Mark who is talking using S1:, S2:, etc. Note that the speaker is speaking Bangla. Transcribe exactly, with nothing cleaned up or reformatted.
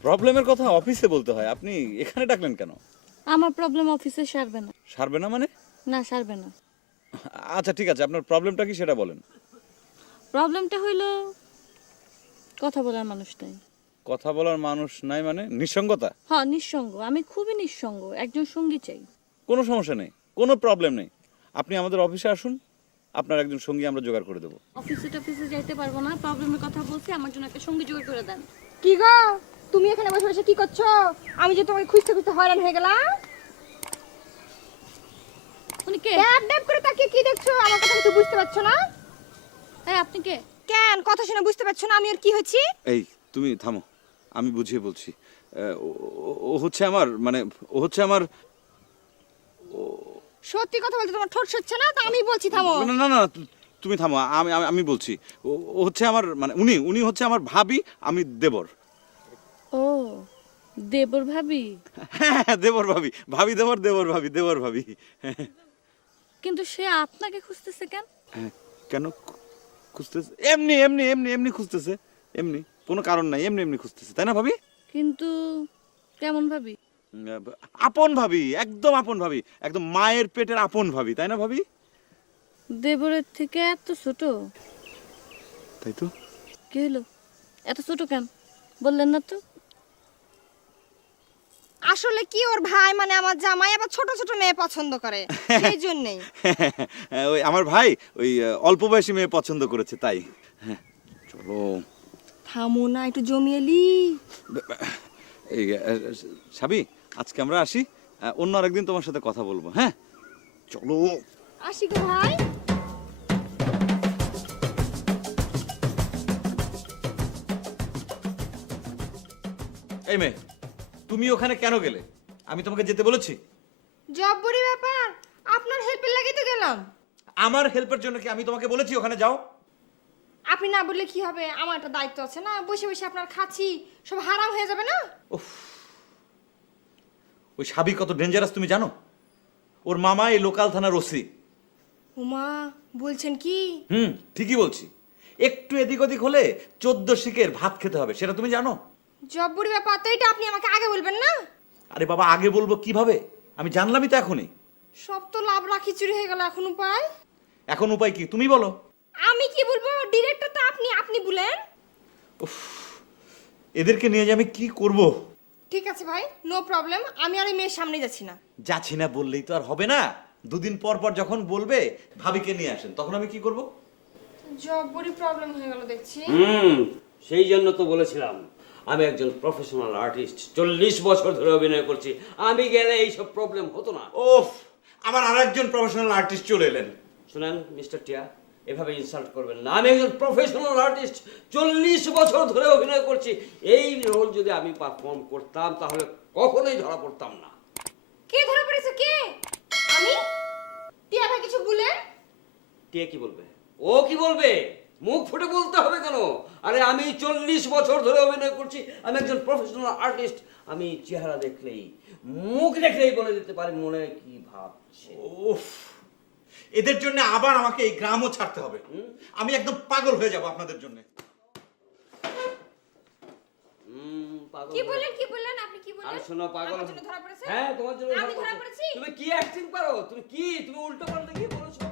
S1: প্রবলেমের কথা অফিসে বলতে হয়, আপনি এখানে ডাকলেন কেন?
S2: আমার প্রবলেম অফিসে সারবে না।
S1: সারবে না মানে?
S2: না, সারবে না।
S1: আচ্ছা ঠিক আছে, আপনার প্রবলেমটা কি সেটা বলেন।
S2: প্রবলেমটা হইল কথা বলার মানুষ নাই।
S1: কথা বলার মানুষ নাই মানে? নিঃসঙ্গতা?
S2: হ্যাঁ, নিঃসঙ্গ। আমি খুবই নিঃসঙ্গ, একজন সঙ্গী চাই।
S1: কোনো সমস্যা নেই, কোনো প্রবলেম নেই, আপনি আমাদের অফিসে আসুন, আপনার একজন সঙ্গী আমরা জোগাড় করে দেবো।
S2: অফিসে টফিসে যাইতে পারবো না, প্রবলেমের কথা বলছি, আমার জন্য একটা সঙ্গী জোগাড় করে দেন।
S3: কি গো, তুমি এখানে বসে বসে কি করছো? আমি যে তোমাকে খুঁজতে খুঁজতে হয়রান হয়ে গেলাম।
S2: উনি কে?
S3: ড্যাব ড্যাব করে তাকিয়ে কি দেখছো? আমার কথা কিছু বুঝতে পারছো না?
S2: হ্যাঁ, আপনি কে?
S3: কেন কথা শুনে বুঝতে পারছো না আমি আর কি হচ্ছি?
S1: এই তুমি থামো, আমি বুঝিয়ে বলছি। আহ, ও ও- ও হচ্ছে আমার মানে ও হচ্ছে আমার
S3: সত্যি কথা বলতে তোমার ঠোঁট সচ্ছে না, তা আমি বলছি থামো।
S1: না না না তু- তুমি থামো, আমি আমি- আমি বলছি। ও ও হচ্ছে আমার মানে উনি উনি হচ্ছে আমার ভাবি, আমি দেবর।
S2: ও, দেবর ভাবি।
S1: হ্যাঁ দেবর ভাবি, ভাবি দেবর, দেবর ভাবি, দেবর ভাবি।
S2: কিন্তু সে আপনাকে খুঁজতেছে কেন?
S1: হ্যাঁ, কেন খু- খুঁজতেছে? এমনি এমনি এমনি এমনি খুঁজতেছে, এমনি কোনো কারণ নাই, এমনি এমনি খুঁজতেছে, তাই না ভাবি?
S2: কিন্তু কেমন ভাবি?
S1: উম, আপন ভাবি, একদম আপন ভাবি, একদম মায়ের পেটের আপন ভাবি, তাই না ভাবি?
S2: দেবরের থেকে এত ছোট?
S1: তাই তো।
S2: কি হলো, এত ছোট কেন বললেন না তো?
S3: আসলে কি ওর ভাই মানে আমার জামাই আবার ছোট ছোট মেয়ে পছন্দ করে, সেই জন্যই।
S1: ওই আমার ভাই ওই আহ, অল্প বয়সী মেয়ে পছন্দ করেছে, তাই। হ্যাঁ চলো।
S3: থামো না, একটু জমিয়েলি।
S1: এই আহ, সাবি, আজকে আমরা আসি, আহ, অন্য আরেকদিন তোমার সাথে কথা বলবো। হ্যাঁ চলো।
S3: আসি গো ভাই।
S1: এই মেয়ে, তুমি ওখানে কেন গেলে? আমি তোমাকে যেতে বলেছি?
S3: জব্বরি ব্যাপার, আপনার হেল্পের লাগি তো গেলাম।
S1: আমার হেল্পের জন্য কি আমি তোমাকে বলেছি ওখানে যাও?
S3: আপনি না বললে কি হবে, আমার একটা দায়িত্ব আছে না, বসে বসে আপনার খাচ্ছি সব হারাম হয়ে যাবে না?
S1: ওই সাবি কত ডেঞ্জারাস তুমি জানো? ওর মামা এই লোকাল থানার ওসি।
S3: উমা, বলছেন কি?
S1: হুম, ঠিকই বলছি। একটু এদিক ওদিক হলে চোদ্দ শিকের ভাত খেতে হবে, সেটা তুমি জানো?
S3: জব্বরি ব্যাপার তো এটা, আপনি আমাকে আগে বলবেন না?
S1: আরে বাবা, আগে বলবো কিভাবে? আমি জানলামই তো এখনই।
S3: সব তো লাভ রাখি চুরি হয়ে গেল, এখন উপায়?
S1: এখন উপায় কি তুমি বলো?
S3: আমি কি বলবো, ডিরেক্টর তো আপনি, আপনি বলেন।
S1: এদেরকে নিয়ে যে আমি কি করব?
S3: ঠিক আছে ভাই, নো প্রবলেম, আমি আর ওই মেয়ের সামনে যাচ্ছি না।
S1: যাচ্ছি না বললেই তো আর হবে না। দুদিন পর পর যখন বলবে ভাবিকে নিয়ে আসেন, তখন আমি কি করব?
S3: জব্বরি প্রবলেম হয়ে গেল দেখছি।
S4: হুম, সেই জন্য তো বলেছিলাম আমি একজন প্রফেশনাল আর্টিস্ট, চল্লিশ বছর ধরে অভিনয় করছি, আমি গেলে এইসব প্রবলেম হতো না।
S1: ওফ, আমার আরেকজন প্রফেশনাল আর্টিস্ট চলে এলেন।
S4: শুনেন মিস্টার টিয়া, এভাবে ইনসাল্ট করবেন না, আমি একজন প্রফেশনাল আর্টিস্ট, চল্লিশ বছর ধরে অভিনয় করছি। এই রোল যদি আমি পারফর্ম করতাম তাহলে কখনোই ধরা পড়তাম না।
S3: কে ধরে পড়েছে, কে? আমি? টিয়া ভাই কিছু বলেন?
S4: টিয়া কি বলবে? ও কি বলবে? মুখ ফুটে বলতে হবে কেন? আরে আমি চল্লিশ বছর ধরে অভিনয় করছি, আমি একজন প্রফেশনাল আর্টিস্ট, আমি চেহারা দেখলেই, মুখ দেখলেই বলে দিতে পারি মনে কি ভাবছে।
S1: ওফ, এদের জন্য আবার আমাকে এই গ্রামও ছাড়তে হবে। আমি একদম পাগল হয়ে যাব আপনাদের জন্য।
S4: হুম, পাগল
S3: কি
S4: হয়ে-
S3: বলেন, কি বললেন, আপনি কি বলেন?
S4: আরে শোনো, পাগল
S3: আমার জন্য ধরা পড়েছে?
S4: হ্যাঁ, তোমার জন্য
S3: আমি
S4: ধরা
S3: ধরা
S4: পড়েছি।
S3: পড়েছি?
S4: তুমি কি অ্যাক্টিং পারো? তুমি কি তুমি উল্টো পাল্টা কি বলেছো?